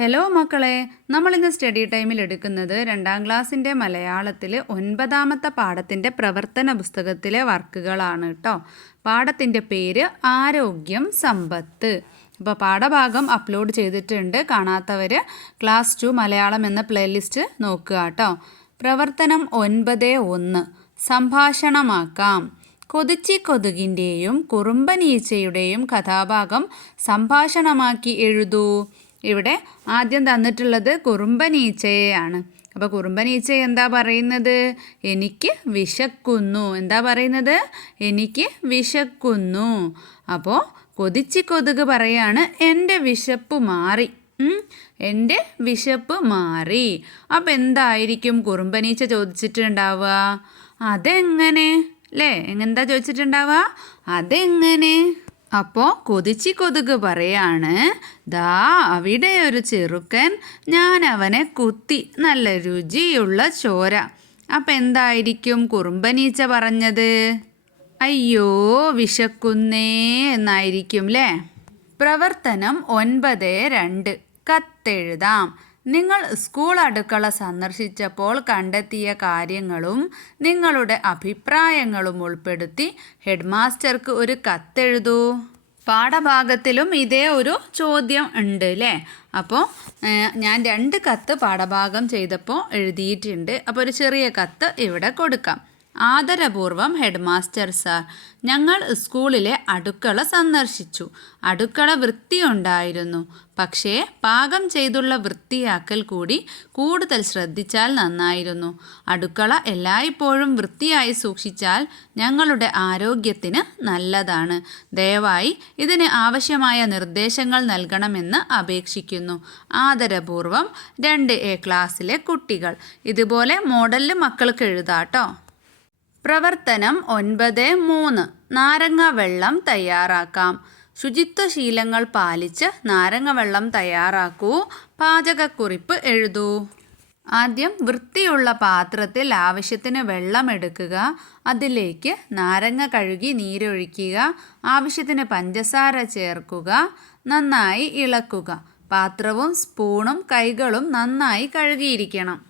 Hello മക്കളെ നമ്മൾ ഇന്ന് സ്റ്റഡി ടൈമിൽ എടുക്കുന്നത് രണ്ടാം ക്ലാസ്സിന്റെ മലയാളത്തിൽ ഒൻപതാമത്തെ പാഠത്തിന്റെ പ്രവർത്തന പുസ്തകത്തിലെ വർക്കുകളാണ് കേട്ടോ പാഠത്തിന്റെ പേര് ആരോഗ്യം സമ്പത്ത്. അപ്പോൾ പാഠഭാഗം അപ്ലോഡ് ചെയ്തിട്ടുണ്ട്. കാണാത്തവർ ക്ലാസ് ടു മലയാളം എന്ന പ്ലേലിസ്റ്റ് നോക്കുക കേട്ടോ പ്രവർത്തനം ഒൻപത് ഒന്ന്. സംഭാഷണമാക്കാം. കൊതിച്ചി കൊതുകിന്റെയും കുറുമ്പനീച്ചയുടെയും കഥാഭാഗം സംഭാഷണമാക്കി എഴുതൂ. ഇവിടെ ആദ്യം തന്നിട്ടുള്ളത് കുറുമ്പനീച്ചയെയാണ്. അപ്പോൾ കുറുമ്പനീച്ച എന്താ പറയുന്നത്? എനിക്ക് വിശക്കുന്നു. എന്താ പറയുന്നത്? എനിക്ക് വിശക്കുന്നു. അപ്പോൾ കൊതിച്ചി കൊതുക് പറയാണ് എന്റെ വിശപ്പ് മാറി. എന്റെ വിശപ്പ് മാറി. അപ്പം എന്തായിരിക്കും കുറുമ്പനീച്ച ചോദിച്ചിട്ടുണ്ടാവുക? അതെങ്ങനെ? അല്ലേ എന്താ ചോദിച്ചിട്ടുണ്ടാവുക? അതെങ്ങനെ? അപ്പോൾ കൊതിച്ചി കൊതുക് പറയാണ് ദാ അവിടെ ഒരു ചെറുക്കൻ ഞാൻ അവനെ കുത്തി. നല്ല രുചിയുള്ള ചോര. അപ്പം എന്തായിരിക്കും കുറുമ്പനീച്ച പറഞ്ഞത്? അയ്യോ വിശക്കുന്നേ എന്നായിരിക്കും അല്ലേ പ്രവർത്തനം ഒൻപത് രണ്ട്. കത്തെഴുതാം. നിങ്ങൾ സ്കൂൾ അടുക്കള സന്ദർശിച്ചപ്പോൾ കണ്ടെത്തിയ കാര്യങ്ങളും നിങ്ങളുടെ അഭിപ്രായങ്ങളും ഉൾപ്പെടുത്തി ഹെഡ്മാസ്റ്റർക്ക് ഒരു കത്തെഴുതൂ. പാഠഭാഗത്തിലും ഇതേ ഒരു ചോദ്യം ഉണ്ട് അല്ലേ അപ്പോൾ ഞാൻ രണ്ട് കത്ത് പാഠഭാഗം ചെയ്തപ്പോൾ എഴുതിയിട്ടുണ്ട്. അപ്പോൾ ഒരു ചെറിയ കത്ത് ഇവിടെ കൊടുക്കാം. ആദരപൂർവം ഹെഡ്മാസ്റ്റർ സാർ. ഞങ്ങൾ സ്കൂളിലെ അടുക്കള സന്ദർശിച്ചു. അടുക്കള വൃത്തിയുണ്ടായിരുന്നു. പക്ഷേ പാകം ചെയ്തുള്ള വൃത്തിയാക്കൽ കൂടി കൂടുതൽ ശ്രദ്ധിച്ചാൽ നന്നായിരുന്നു. അടുക്കള എല്ലായ്പ്പോഴും വൃത്തിയായി സൂക്ഷിച്ചാൽ ഞങ്ങളുടെ ആരോഗ്യത്തിന് നല്ലതാണ്. ദയവായി ഇതിന് ആവശ്യമായ നിർദ്ദേശങ്ങൾ നൽകണമെന്ന് അപേക്ഷിക്കുന്നു. ആദരപൂർവം രണ്ട് എ ക്ലാസ്സിലെ കുട്ടികൾ. ഇതുപോലെ മോഡലിൽ മക്കൾക്ക് എഴുതാട്ടോ പ്രവർത്തനം ഒൻപത് മൂന്ന്. നാരങ്ങ വെള്ളം തയ്യാറാക്കാം. ശുചിത്വശീലങ്ങൾ പാലിച്ച് നാരങ്ങ വെള്ളം തയ്യാറാക്കൂ. പാചകക്കുറിപ്പ് എഴുതൂ. ആദ്യം വൃത്തിയുള്ള പാത്രത്തിൽ ആവശ്യത്തിന് വെള്ളം എടുക്കുക. അതിലേക്ക് നാരങ്ങ കഴുകി നീരൊഴിക്കുക. ആവശ്യത്തിന് പഞ്ചസാര ചേർക്കുക. നന്നായി ഇളക്കുക. പാത്രവും സ്പൂണും കൈകളും നന്നായി കഴുകിയിരിക്കണം.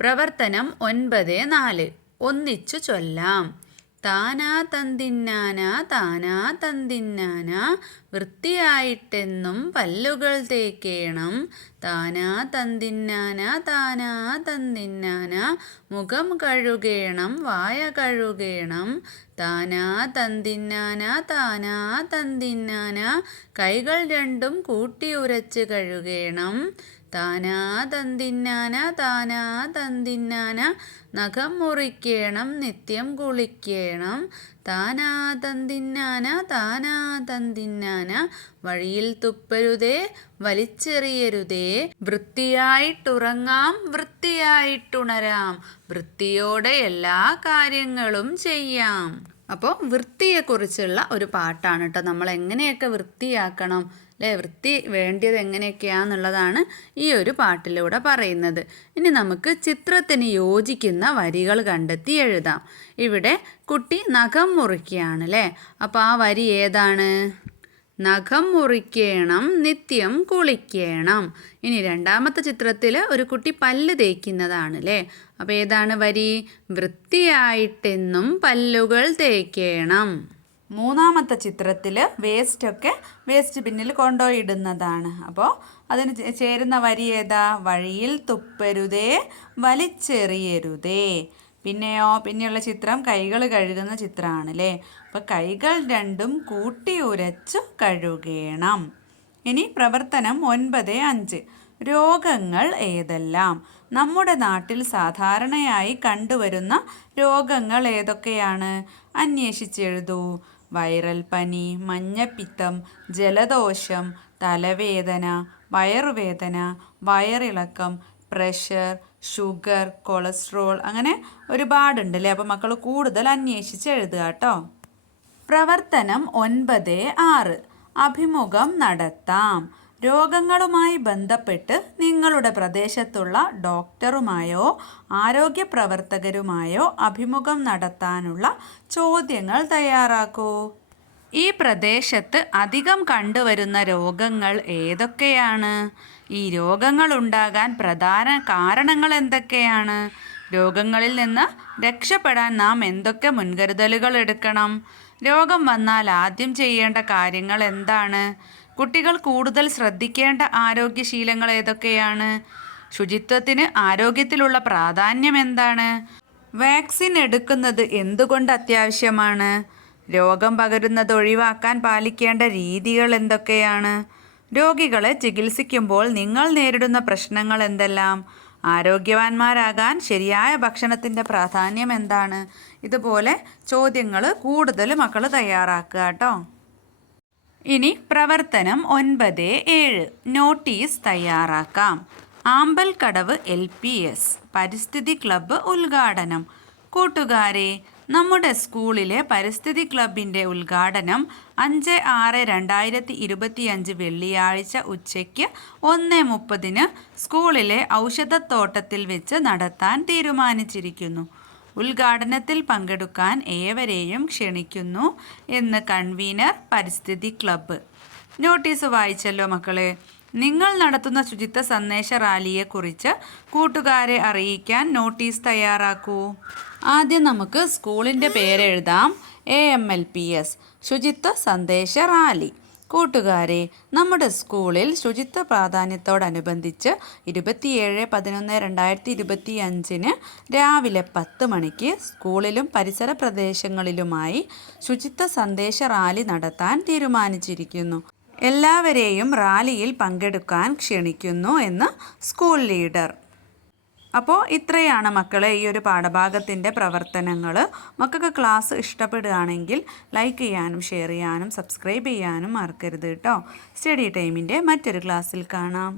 പ്രവർത്തനം ഒൻപത് നാല്. ഒന്നിച്ചു ചൊല്ലാം. താനാ തന്തിന്നാന താനാ തന്തിന്നാന വൃത്തിയായിട്ടെന്നും പല്ലുകൾ തേക്കേണം. താനാ തന്തിന്നാന താനാ തന്തിന്നാന മുഖം കഴുകേണം വായ കഴുകേണം. താനാ തന്തിന്നാന താനാ തന്തിന്നാന കൈകൾ രണ്ടും കൂട്ടി ഉരച്ച് കഴുകേണം. താനാ തന്തിന്നാന താനാ തന്തിന്നാന. നഖം മുറിക്കണം നിത്യം കുളിക്കണം. താനാ തന്തിന്നാന താനാ തന്തിന്നാന. വഴിയിൽ തുപ്പരുതേ വലിച്ചെറിയരുതേ. വൃത്തിയായിട്ടുറങ്ങാം വൃത്തിയായിട്ടുണരാം. വൃത്തിയോടെ എല്ലാ കാര്യങ്ങളും ചെയ്യാം. അപ്പോൾ വൃത്തിയെക്കുറിച്ചുള്ള ഒരു പാട്ടാണ് കേട്ടോ നമ്മൾ എങ്ങനെയൊക്കെ വൃത്തിയാക്കണം? അല്ലേ വൃത്തി വേണ്ടിയത് എങ്ങനെയൊക്കെയാണെന്നുള്ളതാണ് ഈ ഒരു പാട്ടിലൂടെ പറയുന്നത്. ഇനി നമുക്ക് ചിത്രത്തിന് യോജിക്കുന്ന വരികൾ കണ്ടെത്തി എഴുതാം. ഇവിടെ കുട്ടി നഖം മുറിക്കുകയാണ് അല്ലേ അപ്പോൾ ആ വരി ഏതാണ്? നഖം മുറിക്കണം നിത്യം കുളിക്കണം. ഇനി രണ്ടാമത്തെ ചിത്രത്തിൽ ഒരു കുട്ടി പല്ല് തേക്കുന്നതാണ് അല്ലേ അപ്പോൾ ഏതാണ് വരി? വൃത്തിയായിട്ടെന്നും പല്ലുകൾ തേക്കണം. മൂന്നാമത്തെ ചിത്രത്തിൽ വേസ്റ്റൊക്കെ വേസ്റ്റ് ബിന്നിൽ കൊണ്ടുപോയി ഇടുന്നതാണ് അപ്പോൾ അതിന് ചേരുന്ന വരി ഏതാ? വഴിയിൽ തുപ്പരുതേ വലിച്ചെറിയരുതേ. പിന്നെയോ പിന്നെയുള്ള ചിത്രം കൈകൾ കഴുകുന്ന ചിത്രമാണല്ലേ? അപ്പോൾ കൈകൾ രണ്ടും കൂട്ടി ഉരച്ചു കഴുകണം. ഇനി പ്രവർത്തനം ഒൻപത് അഞ്ച്. രോഗങ്ങൾ ഏതെല്ലാം? നമ്മുടെ നാട്ടിൽ സാധാരണയായി കണ്ടുവരുന്ന രോഗങ്ങൾ ഏതൊക്കെയാണ്? അന്വേഷിച്ചെഴുതൂ വൈറൽ പനി മഞ്ഞപ്പിത്തം ജലദോഷം തലവേദന വയറുവേദന വയറിളക്കം പ്രഷർ ഷുഗർ കൊളസ്ട്രോൾ അങ്ങനെ ഒരുപാടുണ്ട് അല്ലേ അപ്പോൾ മക്കൾ കൂടുതൽ അന്വേഷിച്ച് എഴുതുക കേട്ടോ. പ്രവർത്തനം ഒൻപത് ആറ്. അഭിമുഖം നടത്താം. രോഗങ്ങളുമായി ബന്ധപ്പെട്ട് നിങ്ങളുടെ പ്രദേശത്തുള്ള ഡോക്ടറുമായോ ആരോഗ്യ പ്രവർത്തകരുമായോ അഭിമുഖം നടത്താനുള്ള ചോദ്യങ്ങൾ തയ്യാറാക്കൂ. ഈ പ്രദേശത്ത് അധികം കണ്ടുവരുന്ന രോഗങ്ങൾ ഏതൊക്കെയാണ്? ഈ രോഗങ്ങൾ ഉണ്ടാകാൻ പ്രധാന കാരണങ്ങൾ എന്തൊക്കെയാണ്? രോഗങ്ങളിൽ നിന്ന് രക്ഷപ്പെടാൻ നാം എന്തൊക്കെ മുൻകരുതലുകൾ എടുക്കണം? രോഗം വന്നാൽ ആദ്യം ചെയ്യേണ്ട കാര്യങ്ങൾ എന്താണ്? കുട്ടികൾ കൂടുതൽ ശ്രദ്ധിക്കേണ്ട ആരോഗ്യശീലങ്ങൾ ഏതൊക്കെയാണ്? ശുചിത്വത്തിന് ആരോഗ്യത്തിലുള്ള പ്രാധാന്യം എന്താണ്? വാക്സിൻ എടുക്കുന്നത് എന്തുകൊണ്ട് അത്യാവശ്യമാണ്? രോഗം പകരുന്നത് ഒഴിവാക്കാൻ പാലിക്കേണ്ട രീതികൾ എന്തൊക്കെയാണ്? രോഗികളെ ചികിത്സിക്കുമ്പോൾ നിങ്ങൾ നേരിടുന്ന പ്രശ്നങ്ങൾ എന്തെല്ലാം? ആരോഗ്യവാന്മാരാകാൻ ശരിയായ ഭക്ഷണത്തിന്റെ പ്രാധാന്യം എന്താണ്? ഇതുപോലെ ചോദ്യങ്ങൾ കൂടുതൽ മക്കൾ തയ്യാറാക്കുക കേട്ടോ. ഇനി പ്രവർത്തനം ഒൻപത് ഏഴ്. നോട്ടീസ് തയ്യാറാക്കാം. Ambal Kadavu L P S. പരിസ്ഥിതി ക്ലബ്ബ് ഉദ്ഘാടനം. കൂട്ടുകാരെ നമ്മുടെ സ്കൂളിലെ പരിസ്ഥിതി ക്ലബിന്റെ ഉദ്ഘാടനം അഞ്ച് ആറ് രണ്ടായിരത്തി ഇരുപത്തിയഞ്ച് വെള്ളിയാഴ്ച ഉച്ചയ്ക്ക് ഒന്ന് മുപ്പതിന് സ്കൂളിലെ ഔഷധത്തോട്ടത്തിൽ വെച്ച് നടത്താൻ തീരുമാനിച്ചിരിക്കുന്നു. ഉദ്ഘാടനത്തിൽ പങ്കെടുക്കാൻ ഏവരെയും ക്ഷണിക്കുന്നു എന്ന് കൺവീനർ പരിസ്ഥിതി ക്ലബ്ബ്. നോട്ടീസ് വായിച്ചല്ലോ മക്കളെ. നിങ്ങൾ നടത്തുന്ന ശുചിത്വ സന്ദേശ റാലിയെക്കുറിച്ച് കൂട്ടുകാരെ അറിയിക്കാൻ നോട്ടീസ് തയ്യാറാക്കൂ. ആദ്യം നമുക്ക് സ്കൂളിന്റെ പേരെഴുതാം. A M L P S. ശുചിത്വ സന്ദേശ റാലി. കൂട്ടുകാരെ നമ്മുടെ സ്കൂളിൽ ശുചിത്വ പ്രാധാന്യത്തോടനുബന്ധിച്ച് ഇരുപത്തിയേഴ് പതിനൊന്ന് രണ്ടായിരത്തി ഇരുപത്തി അഞ്ചിന് രാവിലെ പത്ത് മണിക്ക് സ്കൂളിലും പരിസര പ്രദേശങ്ങളിലുമായി ശുചിത്വ സന്ദേശ റാലി നടത്താൻ തീരുമാനിച്ചിരിക്കുന്നു. എല്ലാവരെയും റാലിയിൽ പങ്കെടുക്കാൻ ക്ഷണിക്കുന്നു എന്ന് സ്കൂൾ ലീഡർ അപ്പോൾ ഇത്രയാണ് മക്കളെ ഈ ഒരു പാഠഭാഗത്തിന്റെ പ്രവർത്തനങ്ങൾ. മക്കൾക്ക് ക്ലാസ് ഇഷ്ടപ്പെടുകയാണെങ്കിൽ ലൈക്ക് ചെയ്യാനും ഷെയർ ചെയ്യാനും സബ്സ്ക്രൈബ് ചെയ്യാനും മറക്കരുത് കേട്ടോ സ്റ്റഡി ടൈമിന്റെ മറ്റൊരു ക്ലാസ്സിൽ കാണാം.